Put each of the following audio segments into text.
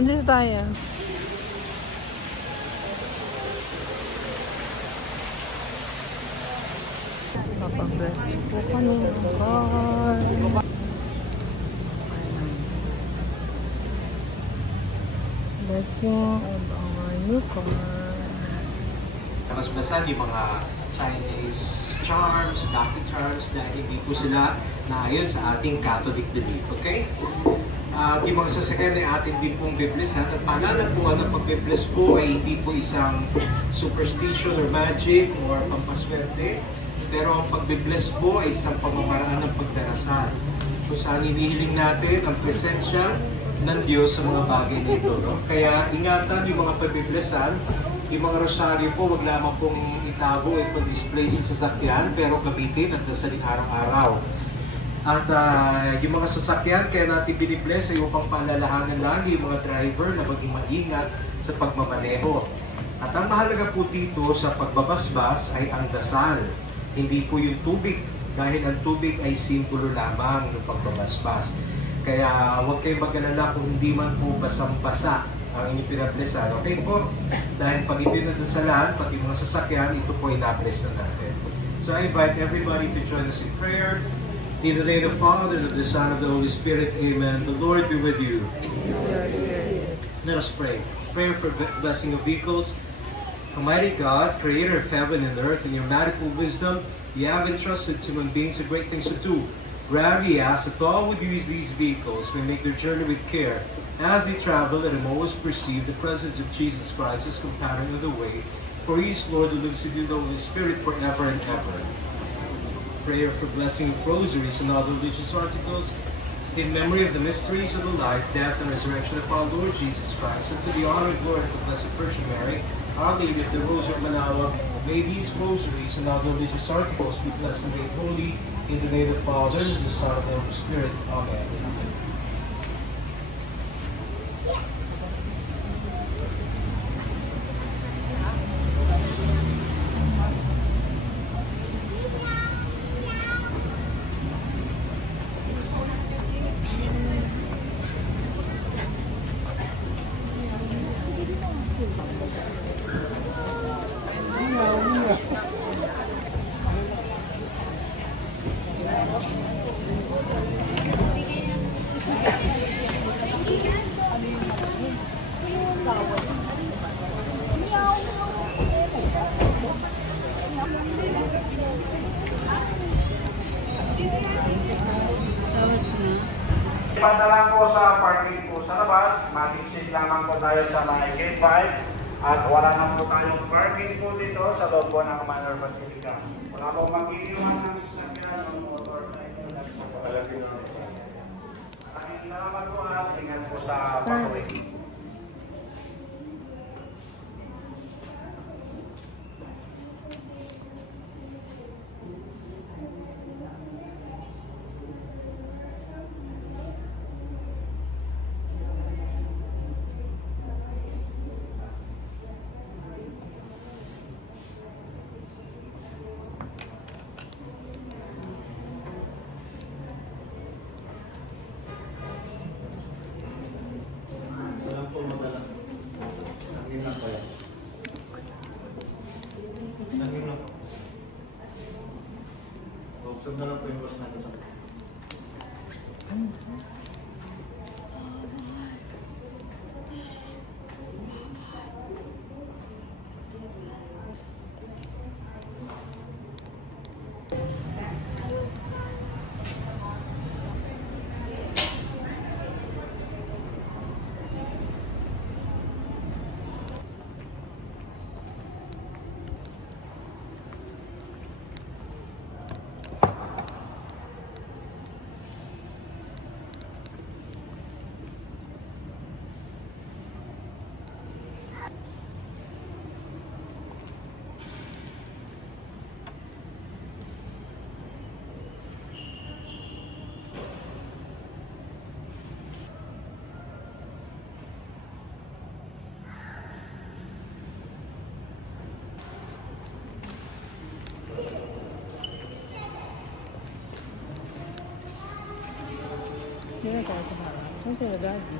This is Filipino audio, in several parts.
dito tayo. Papag-bless po kami ng car. Blessing of our new car. Mas basa yung mga Chinese charms, lucky charms dahil hindi po sila naayon sa ating Catholic belief. Okay? Yung mga sasakyan ay atin din pong biblisan. At paalala po ang pag-biblis po ay hindi po isang superstition or magic or pampaswerte. Pero ang pag-bless po ay isang pamamaraan ng pagdarasal. Kung saan hinihiling natin ang presensya ng Diyos sa mga bagay nito. No? Kaya ingatan yung mga pag-blessan. Yung mga rosaryo po, wag lamang pong itago at pag-display sa sasakyan, pero gamitin at dasalin araw-araw. At yung mga sasakyan, kaya natin binibless ay upang paalalahanan lagi yung mga driver na maging maingat sa pagmamaneho. At ang mahalaga po dito sa pagbabasbas ay ang dasal. Hindi po yung tubig, dahil ang tubig ay simbolo lamang ng pagbabasbas. Kaya huwag kayong mag-alala kung hindi man po basang-basa ang inyong pinablesan. Okay po? Dahil pag ito yung nadasalan, pati mga sasakyan, ito po ay nabless na natin. So I invite everybody to join us in prayer. In the name of the Father, and of the Son, and of the Holy Spirit, Amen. The Lord be with you. Let us pray. Prayer for blessing of vehicles. Almighty God, creator of heaven and earth, in your manifold wisdom, you have entrusted to human beings the great things to do. Gravity asks that all would use these vehicles may make their journey with care. As they travel, let them always perceive the presence of Jesus Christ as companion of the way. For he is Lord who lives with you, the Holy Spirit, forever and ever. Prayer for blessing of rosaries and other religious articles. In memory of the mysteries of the life, death, and resurrection of our Lord Jesus Christ, and to the honor and glory of the Blessed Virgin Mary, Our Lady of the Rose of Manaoag, may these rosaries and other religious articles be blessed and made holy in the name of the Father, and the Son, and the Holy Spirit. Amen. Padalan po sa parking po sa labas, mag-exit lamang po tayo sa mga gate 5 at wala na po tayong parking po dito sa loob po ng Commander Basilica. Wala po mag-iiwan ng sasakyan ng motor na ito. Salamat po at ingat po sa pag-uwi. Hindi na tayo sa harap. Saan sila dati?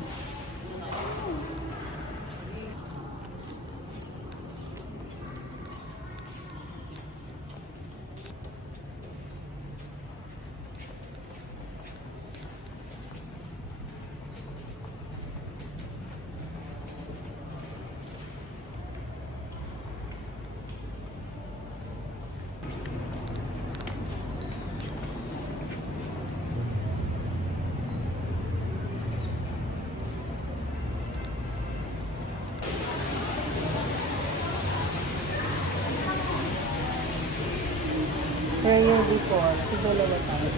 Praying before. Siguro na tayo.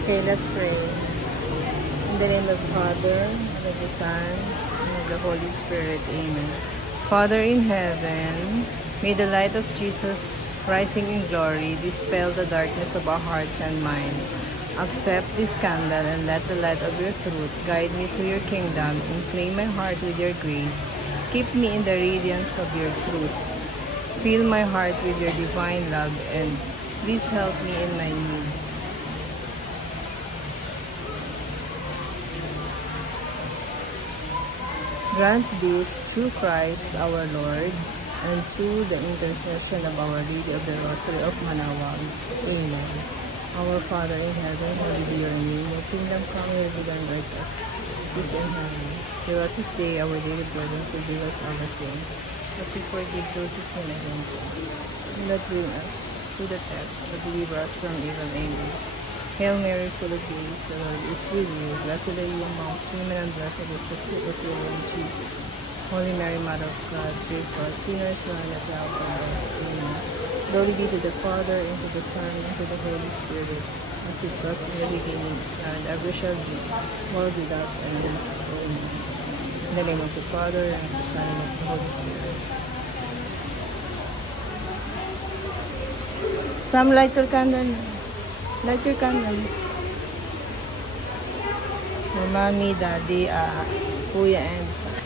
Okay, let's pray. In the name of the Father, and of the Son, and of the Holy Spirit. Amen. Father in heaven, may the light of Jesus rising in glory dispel the darkness of our hearts and mind. Accept this candle and let the light of your truth guide me to your kingdom. Inflame my heart with your grace. Keep me in the radiance of your truth. Fill my heart with your divine love and please help me in my needs. Grant this through Christ our Lord and through the intercession of Our Lady of the Rosary of Manaoag. Amen. Our Father in heaven, hallowed be your name. Your kingdom come, your will be done on earth as it is in heaven. Give us this day our daily bread and forgive us our sin, as we forgive those who sin against us. Do not bring us to the test, but deliver us from evil. Amen. Hail Mary, full of grace, the Lord is with you. Blessed are you amongst women, and blessed is the fruit of your womb, Jesus. Holy Mary, Mother of God, pray for us sinners now and at the hour of our death. Amen. Glory be to the Father, and to the Son, and to the Holy Spirit, as it was in the beginning, is now, and ever shall be, world without end. Amen. In the name of the Father, and of the Son, and of the Holy Spirit. Sam, light your candle. Light your candle. Your mommy, daddy, kuya, and son.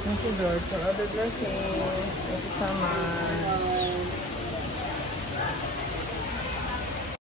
Thank you, Lord, for all the blessings. Thank you so much.